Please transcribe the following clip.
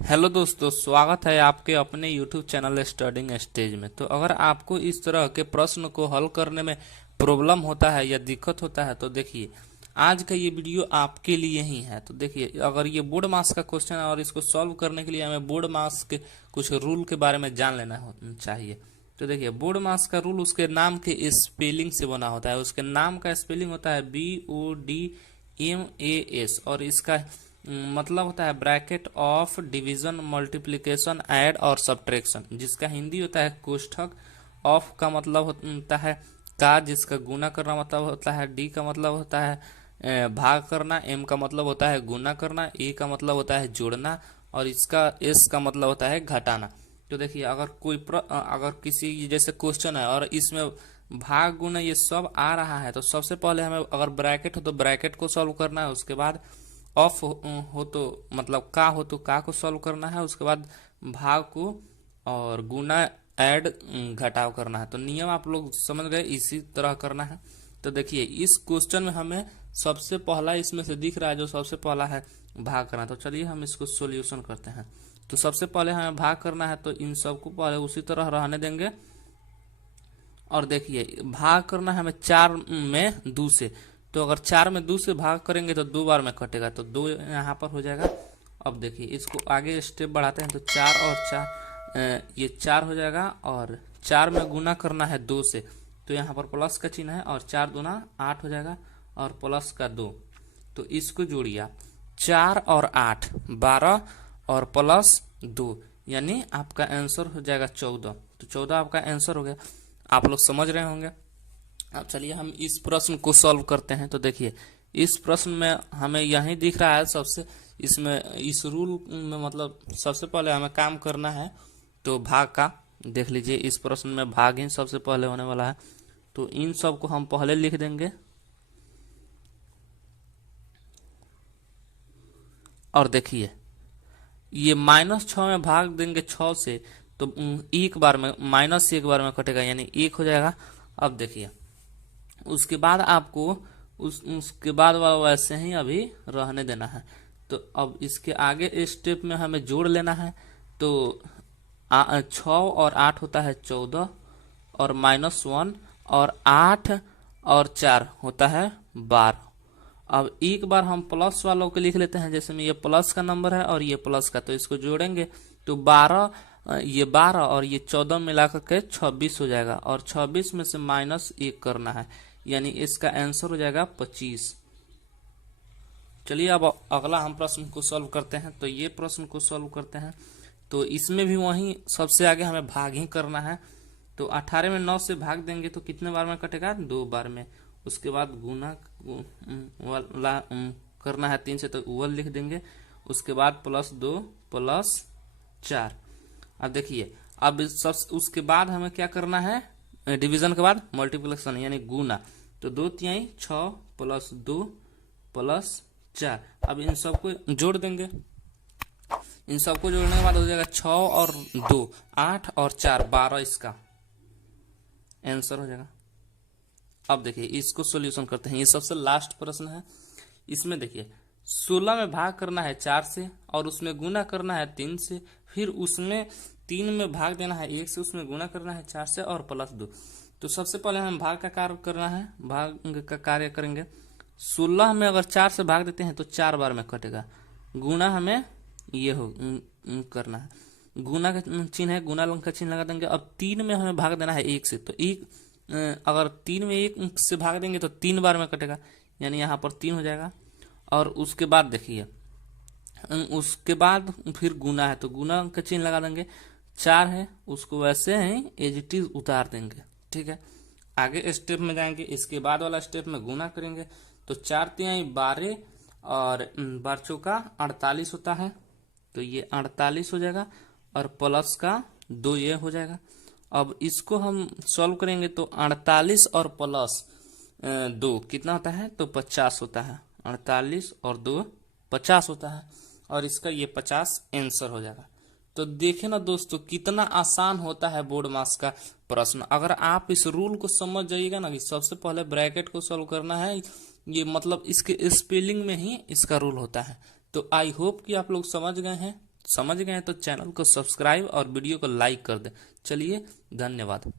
Hello दोस्तों, स्वागत है आपके अपने YouTube चैनल स्टडिंग स्टेज में। तो अगर आपको इस तरह के प्रश्न को हल करने में प्रॉब्लम होता है या दिक्कत होता है तो देखिए आज का ये वीडियो आपके लिए ही है। तो देखिए, अगर ये बोर्ड मार्क्स का क्वेश्चन है और इसको सॉल्व करने के लिए हमें बोर्ड मार्क्स के कुछ रूल के बारे में जान लेना चाहिए। तो देखिए, बोर्ड मार्क्स का रूल उसके नाम के स्पेलिंग से बना होता है। उसके नाम का स्पेलिंग होता है BODMAS और इसका मतलब होता है bracket of division, multiplication, add और सब्ट्रैक्शन, जिसका हिंदी होता है कोष्ठक। ऑफ का मतलब होता है का, जिसका गुना करना मतलब होता है। डी का मतलब होता है भाग करना। एम का मतलब होता है गुना करना। ए का मतलब होता है जोड़ना और इसका एस का मतलब होता है घटाना। तो देखिए, अगर किसी जैसे क्वेश्चन है और इसमें भाग गुना ये सब आ रहा है तो सबसे पहले हमें अगर ब्रैकेट हो तो ब्रैकेट को सॉल्व करना है। उसके बाद ऑफ हो तो मतलब का हो तो का को सॉल्व करना है। उसके बाद भाग को और गुना, ऐड, घटाव करना है। तो नियम आप लोग समझ गए, इसी तरह करना है। तो देखिए, इस क्वेश्चन में हमें सबसे पहला इसमें से दिख रहा है, जो सबसे पहला है भाग करना। तो चलिए हम इसको सॉल्यूशन करते हैं। तो सबसे पहले हमें भाग करना है, तो इन सबको पहले उसी तरह रहने देंगे। और देखिए, भाग करना है हमें 4 में 2 से। तो अगर 4 में 2 से भाग करेंगे तो 2 बार में कटेगा, तो 2 यहाँ पर हो जाएगा। अब देखिए, इसको आगे स्टेप बढ़ाते हैं तो 4 और 4, ये 4 हो जाएगा। और 4 में गुना करना है 2 से, तो यहाँ पर प्लस का चिन्ह है और 4 दूना 8 हो जाएगा और प्लस का 2। तो इसको जोड़िए आप, 4 और 8 12 और प्लस 2, यानी आपका आंसर हो जाएगा 14। तो 14 आपका आंसर हो गया। आप लोग समझ रहे होंगे। अब चलिए हम इस प्रश्न को सॉल्व करते हैं। तो देखिए, इस प्रश्न में हमें यही दिख रहा है सबसे, इसमें इस रूल में मतलब सबसे पहले हमें काम करना है तो भाग का। देख लीजिए, इस प्रश्न में भाग ही सबसे पहले होने वाला है। तो इन सब को हम पहले लिख देंगे और देखिए, ये -6 में भाग देंगे 6 से तो एक बार में माइनस एक बार में कटेगा, यानी 1 हो जाएगा। अब देखिए, उसके बाद आपको उसके बाद वैसे ही अभी रहने देना है। तो अब इसके आगे स्टेप में हमें जोड़ लेना है। तो 6 और 8 होता है 14 और -1 और 8 और 4 होता है 12। अब एक बार हम प्लस वालों को लिख लेते हैं, जैसे में ये प्लस का नंबर है और ये प्लस का, तो इसको जोड़ेंगे तो 12, ये 12 और ये 14 मिलाकर के 26 हो जाएगा। और 26 में से -1 करना है, यानी इसका आंसर हो जाएगा 25। चलिए अब अगला हम प्रश्न को सॉल्व करते हैं। तो ये प्रश्न को सॉल्व करते हैं तो इसमें भी वही सबसे आगे हमें भाग ही करना है। तो 18 में 9 से भाग देंगे तो कितने बार में कटेगा? 2 बार में। उसके बाद गुना वाला करना है 3 से, तो वल लिख देंगे। उसके बाद +2 +4। अब देखिए, अब सब उसके बाद हमें क्या करना है? डिवीजन के बाद मल्टीप्लिकेशन यानी गुना। तो 2×3 6 +2 +4। अब इन सबको जोड़ देंगे। इन सबको जोड़ने के बाद हो जाएगा 6 और 2 8 और 4 12, इसका आंसर हो जाएगा। अब देखिए, इसको सॉल्यूशन करते हैं। ये सबसे लास्ट प्रश्न है। इसमें देखिए, 16 में भाग करना है 4 से और उसमें गुना करना है 3 से, फिर उसमें 3 में भाग देना है 1 से, उसमें गुना करना है 4 से और +2। तो सबसे पहले हम भाग का कार्य करना है, भाग का कार्य करेंगे। 16 में अगर 4 से भाग देते हैं तो 4 बार में कटेगा। गुना हमें ये हो करना है, गुना का चिन्ह है, गुना का चिन्ह लगा देंगे। अब 3 में हमें भाग देना है 1 से, तो अगर 3 में 1 से भाग देंगे तो 3 बार में कटेगा, यानी यहाँ पर 3 हो जाएगा। और उसके बाद देखिए, उसके बाद फिर गुना है तो गुना का चिन्ह लगा देंगे। 4 है, उसको वैसे ही एज इट इज उतार देंगे। ठीक है, आगे स्टेप में जाएंगे। इसके बाद वाला स्टेप में गुना करेंगे तो 4×3 12 और 12 चौका 48 होता है, तो ये 48 हो जाएगा और प्लस का 2 ये हो जाएगा। अब इसको हम सॉल्व करेंगे तो 48 और +2 कितना होता है? तो 50 होता है। 48 और 2 50 होता है और इसका ये 50 आंसर हो जाएगा। तो देखे ना दोस्तों, कितना आसान होता है बोर्ड मार्क्स का प्रश्न। अगर आप इस रूल को समझ जाइएगा ना कि सबसे पहले ब्रैकेट को सॉल्व करना है, ये मतलब इसके स्पेलिंग में ही इसका रूल होता है। तो आई होप कि आप लोग समझ गए हैं। समझ गए हैं तो चैनल को सब्सक्राइब और वीडियो को लाइक कर दें। चलिए, धन्यवाद।